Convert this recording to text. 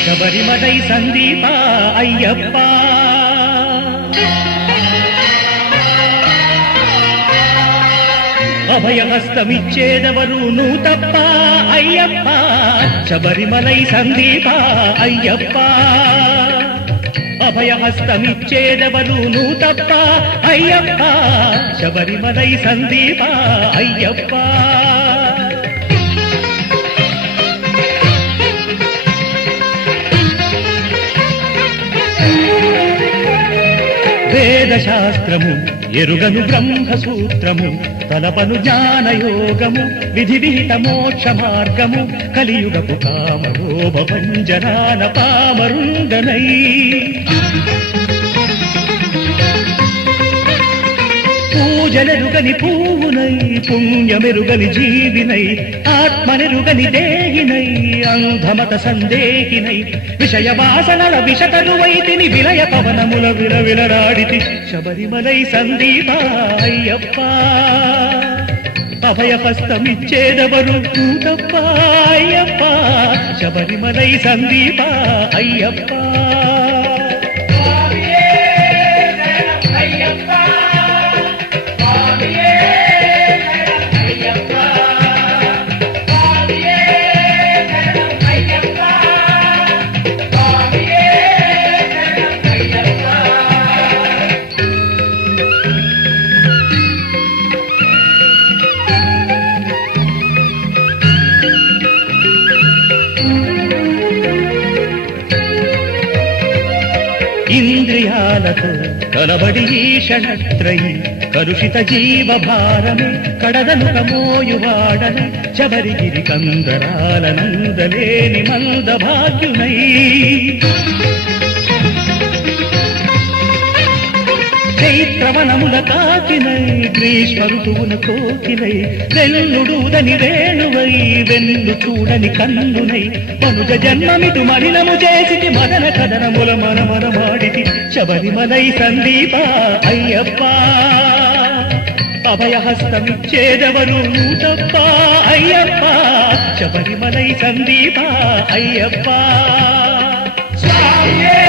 శబరిమలై సందీప అయ్యప్ప అభయహస్తమిచ్చేదెవరు నువ్వు తప్ప అయ్యప్ప శబరిమలై సందీప అయ్యప్ప అభయహస్తమిచ్చేదెవరు నువ్వు తప్ప అయ్యప్ప శబరిమలై సందీప అయ్యప్ప వేదశాస్త్రము ఎరుగను బ్రహ్మసూత్రము తలపను జ్ఞానయోగము విధి విహిత మోక్ష మార్గము కలియుగపు కామలోభ పంజరాన పామరుండనై పూజలెరుగని పూవునై పుణ్యమెరుగని జీవినై ఆత్మనెరుగని దేహినై అంధమత సందేహినై విషయ వాసనల విషతరువైతిని విలయ పవనముల విలవిలరాడితి శబరిమలై సందీప అయ్యప్ప అభయహస్తమిచ్చేదెవరు నువ్వు తప్ప అయ్యప్ప శబరిమలై సందీప అయ్యప్ప ఇంద్రియాలతో కలబడి ఈషణత్రయి కలుషిత జీవభారమే కడదనుక మోయువాడని శబరిగిరి కందరాలనందలేని మంద భాగ్యునై చైత్రవనముల కాకినై గ్రీష్మ ఋతువున కోకినై వెల్లుడూదని వేణువై వెన్ను చూడని కన్నునై మనుజ జన్మమిటు మలినము చేసి మదన కదనముల మనమనమాడితి శబరిమలై సందీప అయ్యప్ప అభయహస్తమిచ్చేదెవరు నువ్వు తప్ప అయ్యప్ప శబరిమలై సందీప అయ్యప్ప స్వామియే